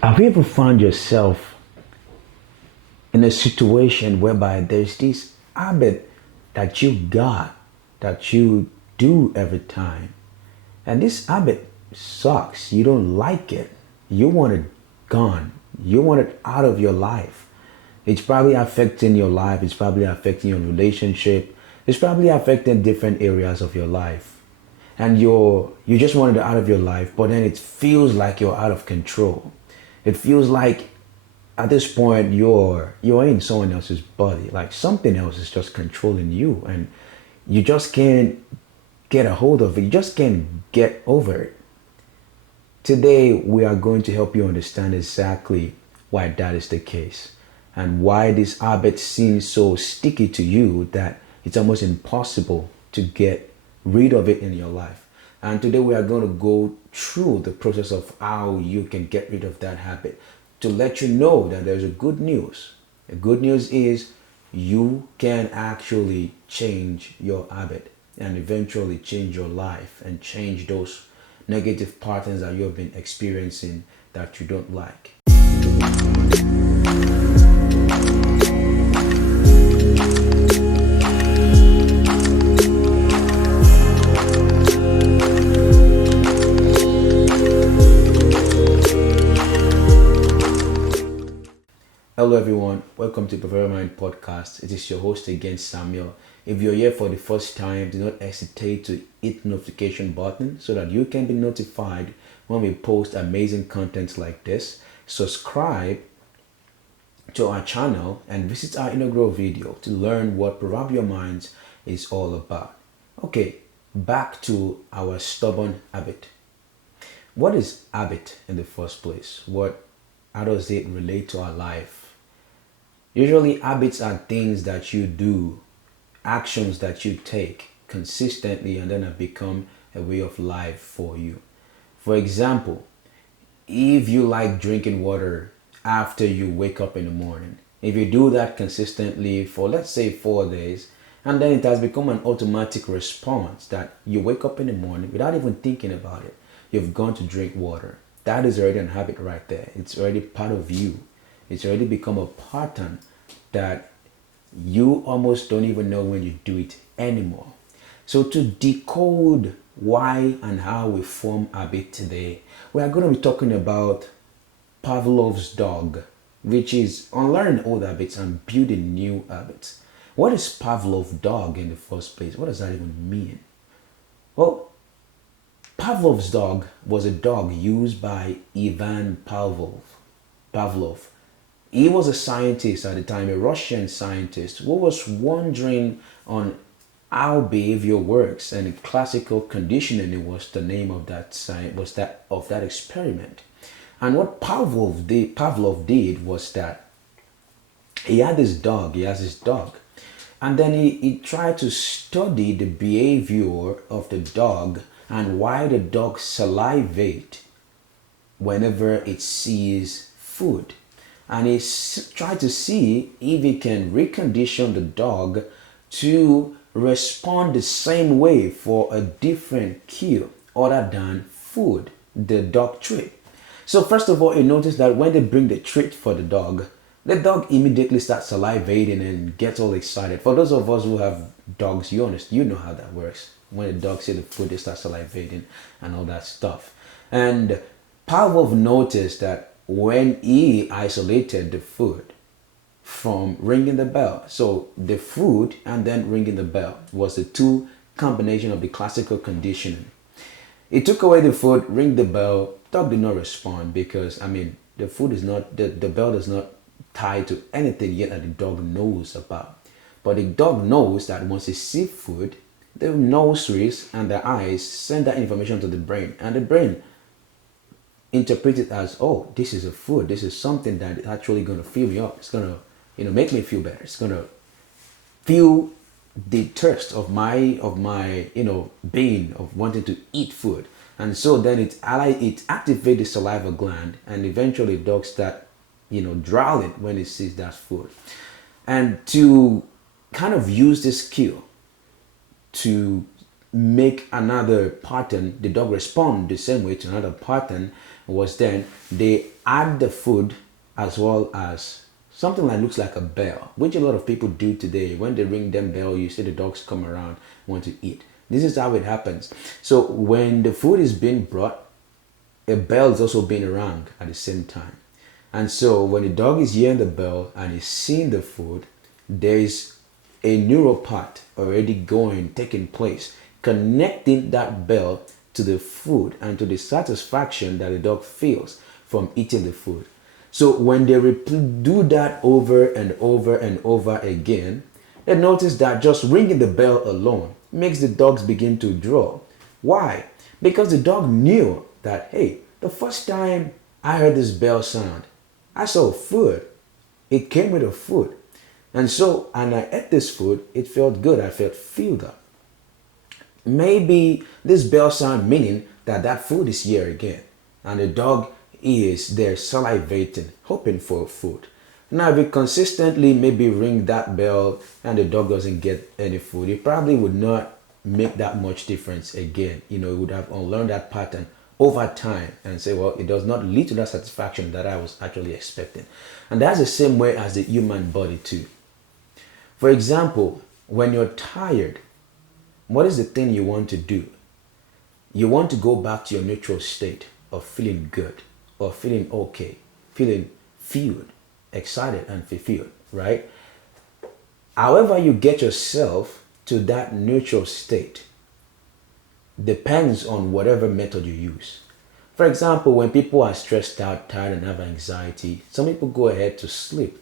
Have you ever found yourself in a situation whereby there's this habit that you got that you do every time? And this habit sucks. You don't like it. You want it gone. You want it out of your life. It's probably affecting your life. It's probably affecting your relationship. It's probably affecting different areas of your life. And you just want it out of your life, but then it feels like you're out of control. It feels like at this point you're in someone else's body. Like something else is just controlling you and you just can't get a hold of it. You just can't get over it. Today, we are going to help you understand exactly why that is the case and why this habit seems so sticky to you that it's almost impossible to get rid of it in your life. And today, we are going to go through the process of how you can get rid of that habit to let you know that there's a good news. The good news is you can actually change your habit and eventually change your life and change those negative patterns that you have been experiencing that you don't like. Hello everyone, welcome to Prefer Mind Podcast. It is your host again, Samuel. If you're here for the first time, do not hesitate to hit the notification button so that you can be notified when we post amazing content like this. Subscribe to our channel and visit our inaugural video to learn what Proverb Your Minds is all about. Okay, back to our stubborn habit. What is habit in the first place? How does it relate to our life? Usually, habits are things that you do, actions that you take consistently, and then have become a way of life for you. For example, if you like drinking water after you wake up in the morning, if you do that consistently for, let's say, 4 days, and then it has become an automatic response that you wake up in the morning without even thinking about it, you've gone to drink water. That is already a habit right there. It's already part of you. It's already become a pattern that you almost don't even know when you do it anymore. So to decode why and how we form habit today, we are going to be talking about Pavlov's dog, which is unlearning old habits and building new habits. What is Pavlov's dog in the first place? What does that even mean? Well, Pavlov's dog was a dog used by Ivan Pavlov. He was a scientist at the time, a Russian scientist who was wondering on how behavior works, and classical conditioning was the name of that science, was that of that experiment. And what Pavlov did was that he has his dog, and then he tried to study the behavior of the dog and why the dog salivate whenever it sees food. And he tried to see if he can recondition the dog to respond the same way for a different cue other than food, the dog treat. So first of all, he noticed that when they bring the treat for the dog immediately starts salivating and gets all excited. For those of us who have dogs, you know how that works. When the dog see the food, they start salivating and all that stuff. And Pavlov noticed that when he isolated the food from ringing the bell, so the food and then ringing the bell was the two combination of the classical conditioning. He took away the food, ring the bell, dog did not respond because the food is not the bell is not tied to anything yet that the dog knows about. But the dog knows that once it sees food, the nostrils and the eyes send that information to the brain, and the brain interpret it as, oh, this is a food, this is something that is actually going to fill me up, it's going to make me feel better, it's going to feel the thirst of my being of wanting to eat food. And so then it activates the saliva gland, and eventually dogs start drowning when it sees that food. And to kind of use this skill to make another pattern, the dog respond the same way to another pattern. was then they add the food as well as something that looks like a bell, which a lot of people do today. When they ring them bell, you see the dogs come around, want to eat. This is how it happens. So when the food is being brought, a bell is also being rung at the same time. And so when the dog is hearing the bell and is seeing the food, there is a neural part already taking place, connecting that bell to the food and to the satisfaction that the dog feels from eating the food. So when they do that over and over and over again, they notice that just ringing the bell alone makes the dogs begin to draw. Why? Because the dog knew that, hey, the first time I heard this bell sound, I saw food. It came with a food. And I ate this food, it felt good. I felt filled up. Maybe this bell sound meaning that food is here again. And the dog is there salivating, hoping for food. Now, if you consistently maybe ring that bell and the dog doesn't get any food, it probably would not make that much difference again. It would have unlearned that pattern over time and say, well, it does not lead to that satisfaction that I was actually expecting. And that's the same way as the human body too. For example, when you're tired, what is the thing you want to do? You want to go back to your natural state of feeling good or feeling okay, feeling filled, excited and fulfilled, right? However you get yourself to that neutral state depends on whatever method you use. For example, when people are stressed out, tired, and have anxiety, some people go ahead to sleep.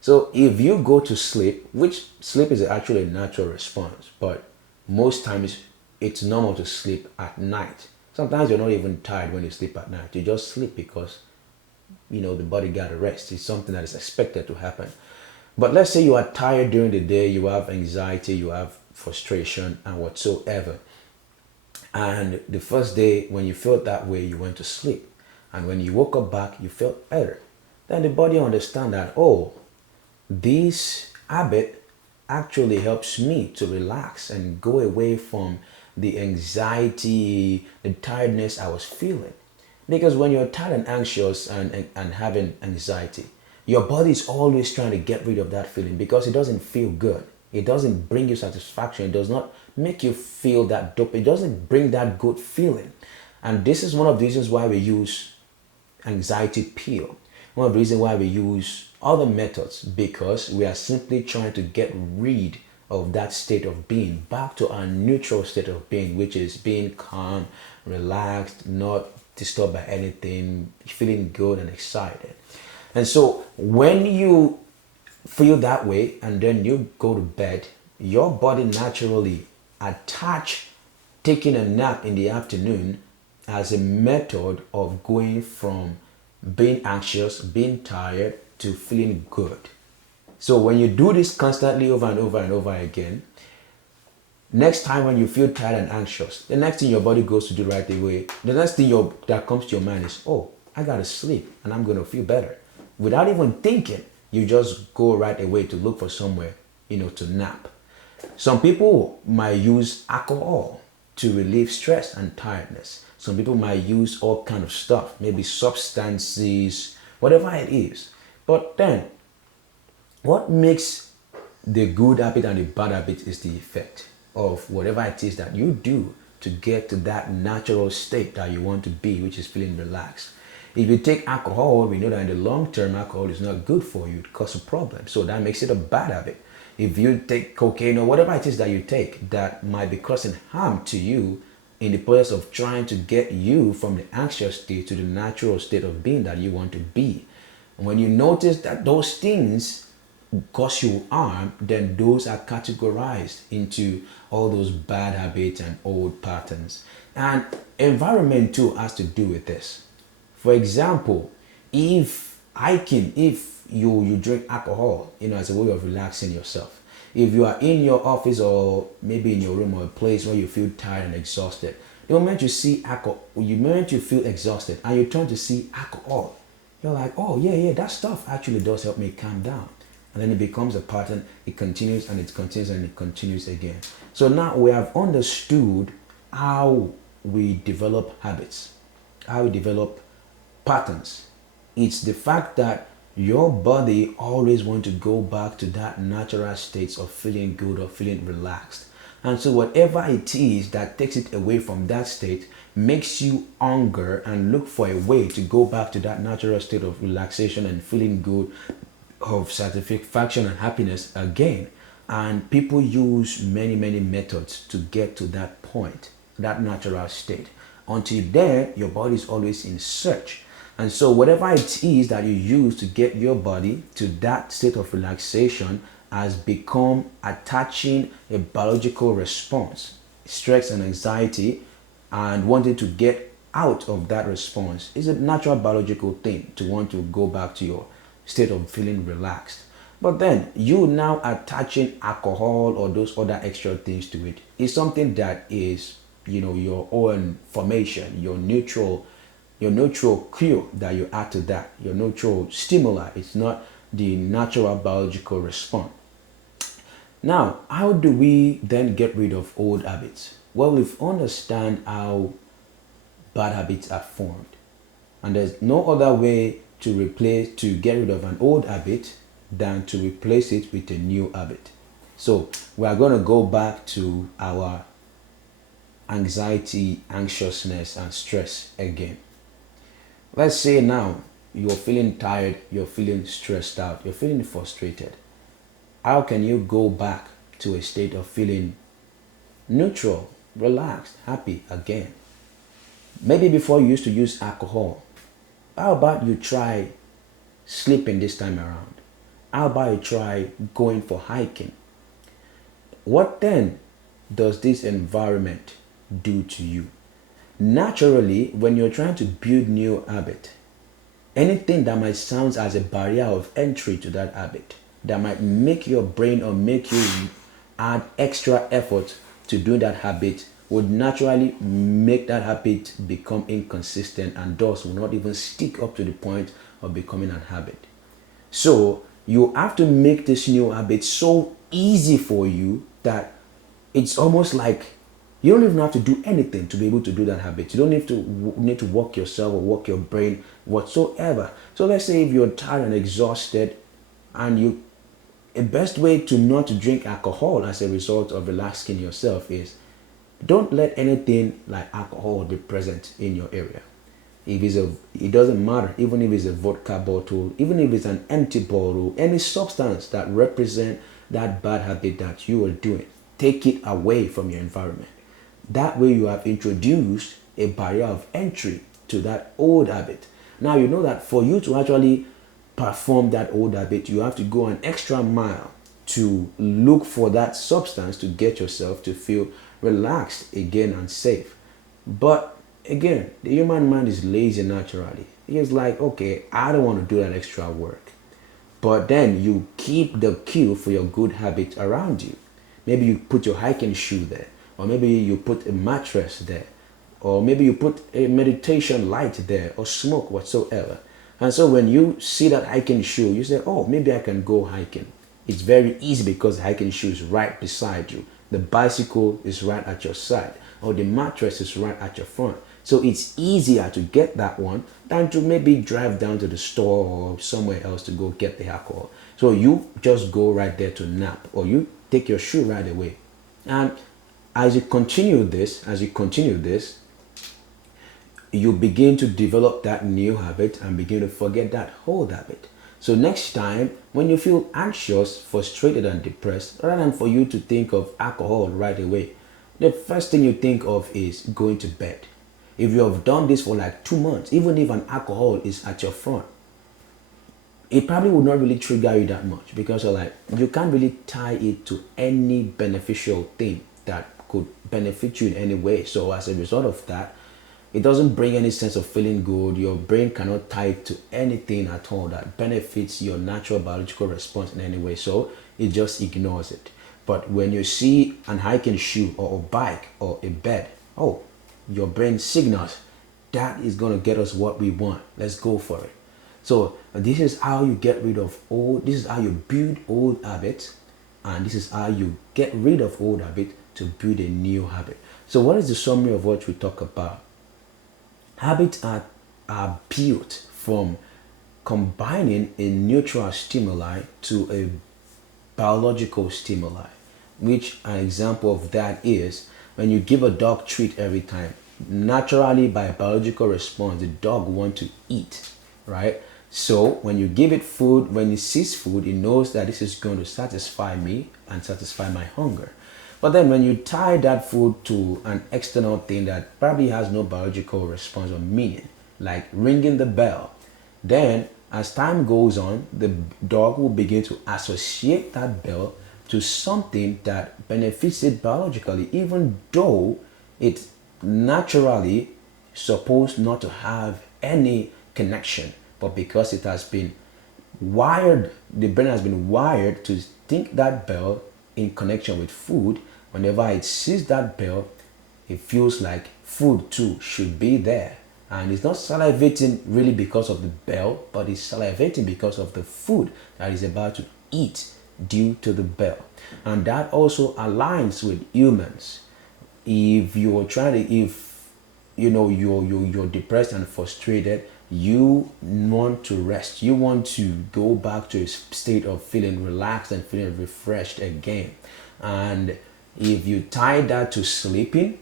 So if you go to sleep, which sleep is actually a natural response, but most times it's normal to sleep at night. Sometimes you're not even tired when you sleep at night. You just sleep because, the body got to rest. It's something that is expected to happen. But let's say you are tired during the day, you have anxiety, you have frustration and whatsoever. And the first day when you felt that way, you went to sleep. And when you woke up back, you felt better. Then the body understands that, oh, this habit actually helps me to relax and go away from the anxiety, the tiredness I was feeling. Because when you're tired and anxious and having anxiety, your body is always trying to get rid of that feeling because it doesn't feel good. It doesn't bring you satisfaction. It does not make you feel that dope. It doesn't bring that good feeling. And this is one of the reasons why we use anxiety pill. One of the reasons why we use other methods, because we are simply trying to get rid of that state of being back to our neutral state of being, which is being calm, relaxed, not disturbed by anything, feeling good and excited. And so when you feel that way and then you go to bed, your body naturally attach taking a nap in the afternoon as a method of going from being anxious, being tired, to feeling good. So when you do this constantly over and over and over again, next time when you feel tired and anxious, the next thing your body goes to do right away, the next thing that comes to your mind is, oh, I gotta sleep and I'm gonna feel better. Without even thinking, you just go right away to look for somewhere, to nap. Some people might use alcohol to relieve stress and tiredness. Some people might use all kind of stuff, maybe substances, whatever it is. But then, what makes the good habit and the bad habit is the effect of whatever it is that you do to get to that natural state that you want to be, which is feeling relaxed. If you take alcohol, we know that in the long term, alcohol is not good for you. It causes problems. So that makes it a bad habit. If you take cocaine or whatever it is that you take that might be causing harm to you in the process of trying to get you from the anxious state to the natural state of being that you want to be. And when you notice that those things cause you harm, then those are categorized into all those bad habits and old patterns. And environment too has to do with this. For example, if you drink alcohol, as a way of relaxing yourself. If you are in your office or maybe in your room or a place where you feel tired and exhausted, the moment you see alcohol, the moment you feel exhausted and you turn to see alcohol, you're like, oh yeah, that stuff actually does help me calm down. And then it becomes a pattern, it continues and it continues and it continues again. So now we have understood how we develop habits, how we develop patterns. It's the fact that your body always wants to go back to that natural state of feeling good or feeling relaxed. And so whatever it is that takes it away from that state makes you hunger and look for a way to go back to that natural state of relaxation and feeling good, of satisfaction and happiness again. And people use many methods to get to that point, that natural state. Until then, your body is always in search. And so whatever it is that you use to get your body to that state of relaxation has become attaching a biological response, stress and anxiety, and wanting to get out of that response is a natural biological thing to want to go back to your state of feeling relaxed. But then you now attaching alcohol or those other extra things to it is something that is, your own formation, your neutral cue that you add to that, your neutral stimuli. It's not the natural biological response. Now, how do we then get rid of old habits? Well, we've understand how bad habits are formed. And there's no other way to get rid of an old habit than to replace it with a new habit. So we are going to go back to our anxiety, anxiousness, and stress again. Let's say now you're feeling tired, you're feeling stressed out, you're feeling frustrated. How can you go back to a state of feeling neutral, relaxed, happy again? Maybe before you used to use alcohol. How about you try sleeping this time around? How about you try going for hiking? What then does this environment do to you? Naturally, when you're trying to build new habit, anything that might sound as a barrier of entry to that habit, that might make your brain or make you add extra effort to do that habit, would naturally make that habit become inconsistent and thus will not even stick up to the point of becoming an habit. So you have to make this new habit so easy for you that it's almost like you don't even have to do anything to be able to do that habit. You don't need to work yourself or work your brain whatsoever. So let's say if you're tired and exhausted, and a best way to not to drink alcohol as a result of relaxing yourself is don't let anything like alcohol be present in your area. It doesn't matter, even if it's a vodka bottle, even if it's an empty bottle, any substance that represent that bad habit that you are doing, take it away from your environment. That way you have introduced a barrier of entry to that old habit. Now you know that for you to actually perform that old habit, you have to go an extra mile to look for that substance to get yourself to feel relaxed again and safe. But again, the human mind is lazy naturally. It's like, okay, I don't want to do that extra work. But then you keep the cue for your good habit around you. Maybe you put your hiking shoe there, or maybe you put a mattress there, or maybe you put a meditation light there, or smoke whatsoever. And so when you see that hiking shoe, you say, oh, maybe I can go hiking. It's very easy because the hiking shoe is right beside you. The bicycle is right at your side, or the mattress is right at your front. So it's easier to get that one than to maybe drive down to the store or somewhere else to go get the alcohol. So you just go right there to nap, or you take your shoe right away. And as you continue this, you begin to develop that new habit and begin to forget that old habit. So next time, when you feel anxious, frustrated, and depressed, rather than for you to think of alcohol right away, the first thing you think of is going to bed. If you have done this for like 2 months, even if an alcohol is at your front, it probably would not really trigger you that much because you can't really tie it to any beneficial thing that could benefit you in any way. So as a result of that, it doesn't bring any sense of feeling good. Your brain cannot tie it to anything at all that benefits your natural biological response in any way. So it just ignores it. But when you see an hiking shoe or a bike or a bed, oh, your brain signals that is going to get us what we want. Let's go for it. So this is how you get rid of this is how you build old habits, and this is how you get rid of old habit to build a new habit. So what is the summary of what we talk about? Habits are are built from combining a neutral stimuli to a biological stimuli, which an example of that is when you give a dog treat every time. Naturally, by biological response, the dog wants to eat, right? So when you give it food, when it sees food, it knows that this is going to satisfy me and satisfy my hunger. But then when you tie that food to an external thing that probably has no biological response or meaning, like ringing the bell, then as time goes on, the dog will begin to associate that bell to something that benefits it biologically, even though it's naturally supposed not to have any connection. But because it has been wired, the brain has been wired to think that bell in connection with food. Whenever it sees that bell, it feels like food too should be there. And it's not salivating really because of the bell, but it's salivating because of the food that is about to eat due to the bell. And that also aligns with humans. If you're trying to, if you know you're depressed and frustrated, you want to rest, you want to go back to a state of feeling relaxed and feeling refreshed again. And if you tie that to sleeping,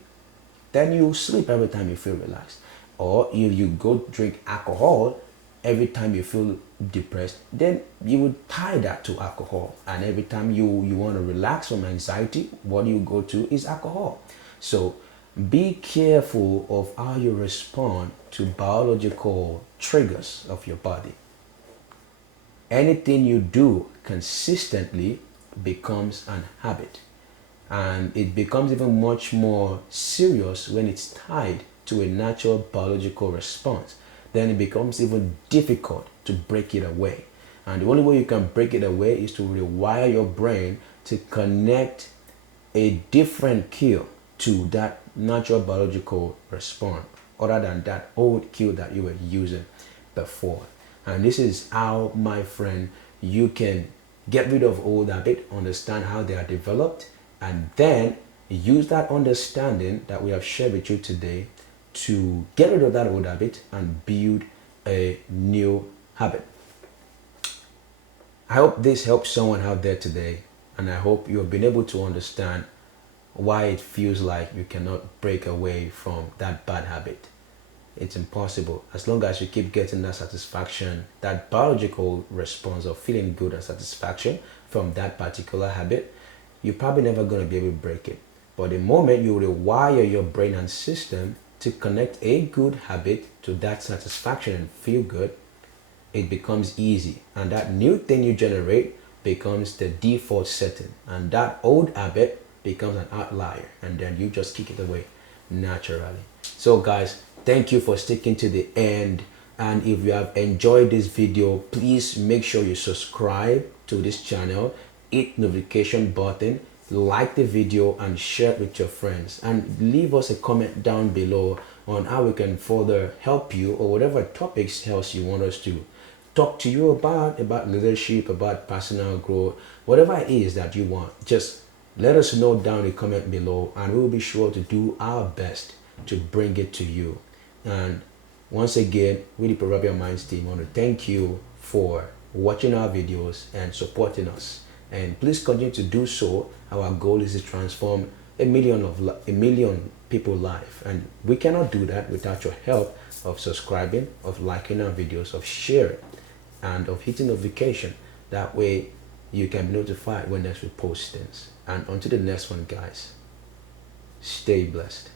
then you sleep every time you feel relaxed. Or if you go drink alcohol every time you feel depressed, then you would tie that to alcohol. And every time you want to relax from anxiety, what you go to is alcohol. So be careful of how you respond to biological triggers of your body. Anything you do consistently becomes an habit. And it becomes even much more serious when it's tied to a natural biological response. Then it becomes even difficult to break it away. And the only way you can break it away is to rewire your brain to connect a different cue to that natural biological response other than that old cue that you were using before. And this is how, my friend, you can get rid of old habits, understand how they are developed, and then use that understanding that we have shared with you today to get rid of that old habit and build a new habit. I hope this helps someone out there today, and I hope you have been able to understand why it feels like you cannot break away from that bad habit. It's impossible. As long as you keep getting that satisfaction, that biological response of feeling good and satisfaction from that particular habit, you're probably never going to be able to break it. But the moment you rewire your brain and system to connect a good habit to that satisfaction and feel good, it becomes easy. And that new thing you generate becomes the default setting. And that old habit becomes an outlier. And then you just kick it away naturally. So guys, thank you for sticking to the end. And if you have enjoyed this video, please make sure you subscribe to this channel, hit notification button, like the video, and share it with your friends. And leave us a comment down below on how we can further help you, or whatever topics else you want us to talk to you about leadership, about personal growth, whatever it is that you want. Just let us know down in the comment below, and we will be sure to do our best to bring it to you. And once again, with the Proverbial Minds team, I want to thank you for watching our videos and supporting us. And please continue to do so. Our goal is to transform a million people's life, and we cannot do that without your help of subscribing, of liking our videos, of sharing, and of hitting notification. That way you can be notified when next we post things. And until the next one, guys, stay blessed.